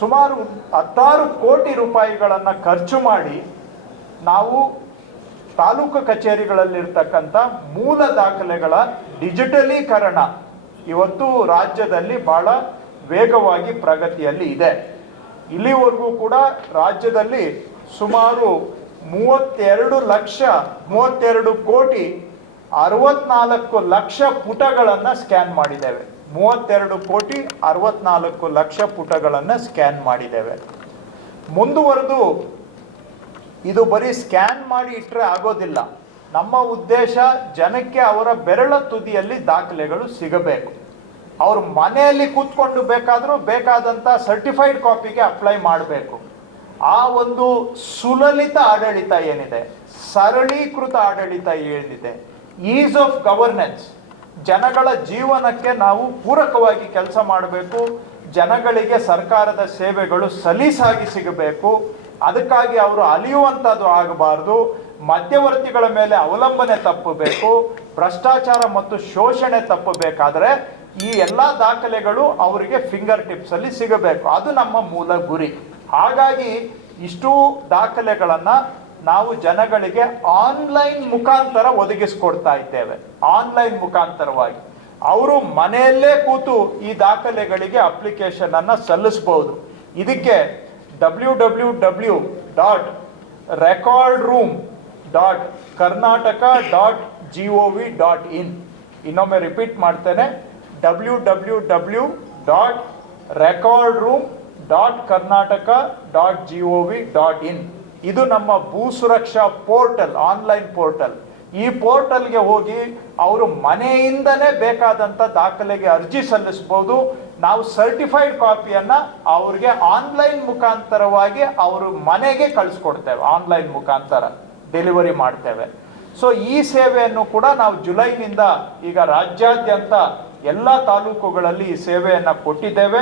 ಸುಮಾರು 16 ಕೋಟಿ ರೂಪಾಯಿಗಳನ್ನು ಖರ್ಚು ಮಾಡಿ ನಾವು ತಾಲೂಕು ಕಚೇರಿಗಳಲ್ಲಿರ್ತಕ್ಕಂಥ ಮೂಲ ದಾಖಲೆಗಳ ಡಿಜಿಟಲೀಕರಣ ಇವತ್ತು ರಾಜ್ಯದಲ್ಲಿ ಬಹಳ ವೇಗವಾಗಿ ಪ್ರಗತಿಯಲ್ಲಿ ಇದೆ. ಇಲ್ಲಿವರೆಗೂ ಕೂಡ ರಾಜ್ಯದಲ್ಲಿ ಸುಮಾರು 32 ಕೋಟಿ 64 ಲಕ್ಷ ಪುಟಗಳನ್ನು ಸ್ಕ್ಯಾನ್ ಮಾಡಿದ್ದೇವೆ. 32 ಕೋಟಿ 64 ಲಕ್ಷ ಪುಟಗಳನ್ನು ಸ್ಕ್ಯಾನ್ ಮಾಡಿದ್ದೇವೆ. ಮುಂದುವರೆದು ಇದು ಬರೀ ಸ್ಕ್ಯಾನ್ ಮಾಡಿ ಇಟ್ಟರೆ ಆಗೋದಿಲ್ಲ. ನಮ್ಮ ಉದ್ದೇಶ ಜನಕ್ಕೆ ಅವರ ಬೆರಳ ತುದಿಯಲ್ಲಿ ದಾಖಲೆಗಳು ಸಿಗಬೇಕು. ಅವರು ಮನೆಯಲ್ಲಿ ಕೂತ್ಕೊಂಡು ಬೇಕಾದಂಥ ಸರ್ಟಿಫೈಡ್ ಕಾಪಿಗೆ ಅಪ್ಲೈ ಮಾಡಬೇಕು. ಆ ಒಂದು ಸುಲಲಿತ ಆಡಳಿತ ಏನಿದೆ, ಸರಳೀಕೃತ ಆಡಳಿತ ಏನಿದೆ, ಈಸ್ ಆಫ್ ಗವರ್ನೆನ್ಸ್, ಜನಗಳ ಜೀವನಕ್ಕೆ ನಾವು ಪೂರಕವಾಗಿ ಕೆಲಸ ಮಾಡಬೇಕು. ಜನಗಳಿಗೆ ಸರ್ಕಾರದ ಸೇವೆಗಳು ಸಲೀಸಾಗಿ ಸಿಗಬೇಕು. ಅದಕ್ಕಾಗಿ ಅವರು ಅಲಿಯುವಂಥದ್ದು ಆಗಬಾರ್ದು. ಮಧ್ಯವರ್ತಿಗಳ ಮೇಲೆ ಅವಲಂಬನೆ ತಪ್ಪಬೇಕು. ಭ್ರಷ್ಟಾಚಾರ ಮತ್ತು ಶೋಷಣೆ ತಪ್ಪಬೇಕಾದ್ರೆ ಈ ಎಲ್ಲ ದಾಖಲೆಗಳು ಅವರಿಗೆ ಫಿಂಗರ್ ಟಿಪ್ಸಲ್ಲಿ ಸಿಗಬೇಕು. ಅದು ನಮ್ಮ ಮೂಲ ಗುರಿ. ಹಾಗಾಗಿ ಇಷ್ಟು ದಾಖಲೆಗಳನ್ನು ನಾವು ಜನಗಳಿಗೆ ಆನ್ಲೈನ್ ಮುಖಾಂತರ ಒದಗಿಸ್ಕೊಡ್ತಾ ಇದ್ದೇವೆ. ಆನ್ಲೈನ್ ಮುಖಾಂತರವಾಗಿ ಅವರು ಮನೆಯಲ್ಲೇ ಕೂತು ಈ ದಾಖಲೆಗಳಿಗೆ ಅಪ್ಲಿಕೇಶನನ್ನು ಸಲ್ಲಿಸ್ಬೋದು. ಇದಕ್ಕೆ www.recordroom.karnataka.gov.in ಇನ್ನೊಮ್ಮೆ ರಿಪೀಟ್ ಮಾಡ್ತೇನೆ, www.recordroom.karnataka.gov.in. ಇದು ನಮ್ಮ ಭೂ ಸುರಕ್ಷಾ ಪೋರ್ಟಲ್, ಆನ್ಲೈನ್ ಪೋರ್ಟಲ್. ಈ ಪೋರ್ಟಲ್ಗೆ ಹೋಗಿ ಅವರು ಮನೆಯಿಂದನೇ ಬೇಕಾದಂಥ ದಾಖಲೆಗೆ ಅರ್ಜಿ ಸಲ್ಲಿಸ್ಬೋದು. ನಾವು ಸರ್ಟಿಫೈಡ್ ಕಾಪಿಯನ್ನು ಅವ್ರಿಗೆ ಆನ್ಲೈನ್ ಮುಖಾಂತರವಾಗಿ ಅವರು ಮನೆಗೆ ಕಳಿಸ್ಕೊಡ್ತೇವೆ. ಆನ್ಲೈನ್ ಮುಖಾಂತರ ಡೆಲಿವರಿ ಮಾಡ್ತೇವೆ. ಸೊ ಈ ಸೇವೆಯನ್ನು ಕೂಡ ನಾವು ಜುಲೈನಿಂದ ಈಗ ರಾಜ್ಯಾದ್ಯಂತ ಎಲ್ಲ ತಾಲೂಕುಗಳಲ್ಲಿ ಈ ಸೇವೆಯನ್ನು ಕೊಟ್ಟಿದ್ದೇವೆ.